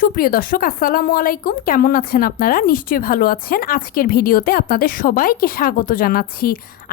সুপ্রিয় দর্শক আসসালামু আলাইকুম, কেমন আছেন আপনারা? নিশ্চয়ই ভালো আছেন। আজকের ভিডিওতে আপনাদের সবাইকে স্বাগত জানাচ্ছি।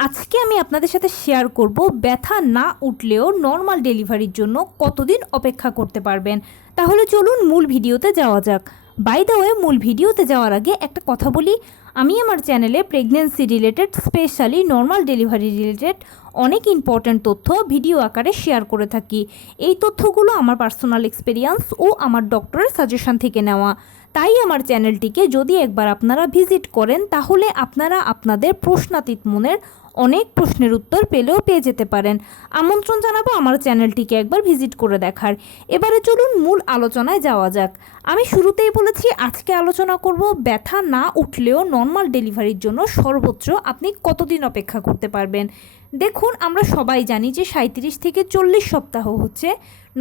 আজকে আমি আপনাদের সাথে শেয়ার করব ব্যথা না উঠলেও নর্মাল ডেলিভারির জন্য কতদিন অপেক্ষা করতে পারবেন। তাহলে চলুন মূল ভিডিওতে যাওয়া যাক। বাই দ্য ওয়ে, মূল ভিডিওতে যাওয়ার আগে একটা কথা বলি, আমি আমার চ্যানেলে pregnancy related, specially normal delivery related অনেক ইম্পর্ট্যান্ট তথ্য ভিডিও আকারে শেয়ার করে থাকি। এই তথ্যগুলো আমার পার্সোনাল এক্সপেরিয়েন্স ও আমার ডক্টরের সাজেশন থেকে নেওয়া। তাই আমার চ্যানেলটিকে যদি একবার আপনারা ভিজিট করেন তাহলে আপনারা আপনাদের প্রশ্নাতীত মনের অনেক প্রশ্নের উত্তর পেয়ে যেতে পারেন। আমন্ত্রণ জানাবো আমার চ্যানেলটিকে একবার ভিজিট করে দেখার। এবারে চলুন মূল আলোচনায় যাওয়া যাক। আমি শুরুতেই বলেছি আজকে আলোচনা করব ব্যথা না উঠলেও নর্মাল ডেলিভারির জন্য সর্বোচ্চ আপনি কতদিন অপেক্ষা করতে পারবেন। দেখুন, আমরা সবাই জানি যে 37 থেকে 40 সপ্তাহ হচ্ছে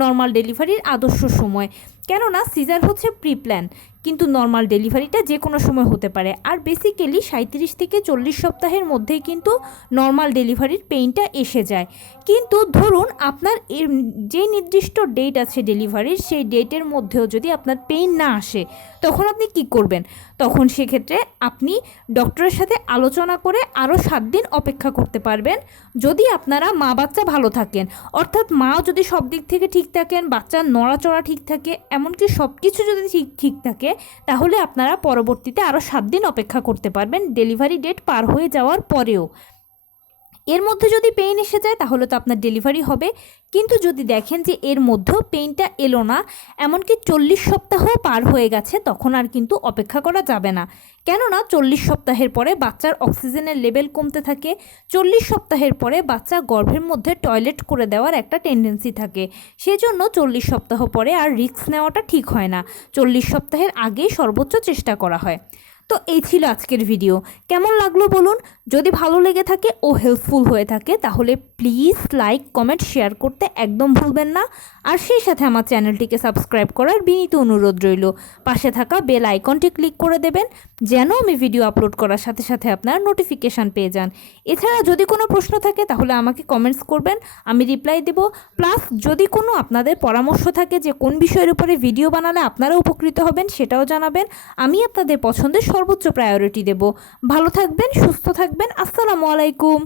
নর্মাল ডেলিভারির আদর্শ সময়। কেননা সিজার হচ্ছে প্রি প্ল্যান, কিন্তু নর্মাল ডেলিভারিটা যে কোনো সময় হতে পারে। আর বেসিক্যালি 37 থেকে 40 সপ্তাহের মধ্যেই কিন্তু নর্মাল ডেলিভারির পেইনটা এসে যায়। কিন্তু ধরুন আপনার যে নির্দিষ্ট ডেট আছে ডেলিভারির, সেই ডেটের মধ্যেও যদি আপনার পেইন না আসে, তখন আপনি কি করবেন? তখন সেক্ষেত্রে আপনি ডক্টরের সাথে আলোচনা করে আরও 7 দিন অপেক্ষা করতে পারবেন, যদি আপনারা মা বাচ্চা ভালো থাকেন। অর্থাৎ মাও যদি সব দিক থেকে ঠিক থাকেন, বাচ্চার নড়াচড়া ঠিক থাকে, এমনকি সব কিছু যদি ঠিক থাকে, তাহলে আপনারা পরবর্তীতে আরও 7 দিন অপেক্ষা করতে পারবেন ডেলিভারি ডেট পার হয়ে যাওয়ার পরেও। এর মধ্যে যদি পেইন এসে যায় তাহলে তো আপনার ডেলিভারি হবে। কিন্তু যদি দেখেন যে এর মধ্যেও পেইনটা এলো না, এমনকি 40 সপ্তাহ পার হয়ে গেছে, তখন আর কিন্তু অপেক্ষা করা যাবে না। কেননা 40 সপ্তাহের পরে বাচ্চার অক্সিজেনের লেভেল কমতে থাকে। 40 সপ্তাহের পরে বাচ্চা গর্ভের মধ্যে টয়লেট করে দেওয়ার একটা টেন্ডেন্সি থাকে। সেজন্য 40 সপ্তাহ পরে আর রিস্ক নেওয়াটা ঠিক হয় না। 40 সপ্তাহের আগেই সর্বোচ্চ চেষ্টা করা হয়। তো এই ছিল আজকের ভিডিও। কেমন লাগলো বলুন? যদি ভালো লেগে থাকে ও হেল্পফুল হয়ে থাকে তাহলে প্লিজ লাইক, কমেন্ট, শেয়ার করতে একদম ভুলবেন না। আর সেই সাথে আমার চ্যানেলটিকে সাবস্ক্রাইব করার বিনীত অনুরোধ রইল। পাশে থাকা বেল আইকনটি ক্লিক করে দেবেন যেন আমি ভিডিও আপলোড করার সাথে সাথে আপনার নোটিফিকেশান পেয়ে যান। এছাড়া যদি কোনো প্রশ্ন থাকে তাহলে আমাকে কমেন্টস করবেন, আমি রিপ্লাই দেব। প্লাস যদি কোনো আপনাদের পরামর্শ থাকে যে কোন বিষয়ের উপরে ভিডিও বানালে আপনারা উপকৃত হবেন, সেটাও জানাবেন। আমি আপনাদের পছন্দের সর্বোচ্চ প্রায়োরিটি দেব। ভালো থাকবেন, সুস্থ থাকবেন। আসসালামু আলাইকুম।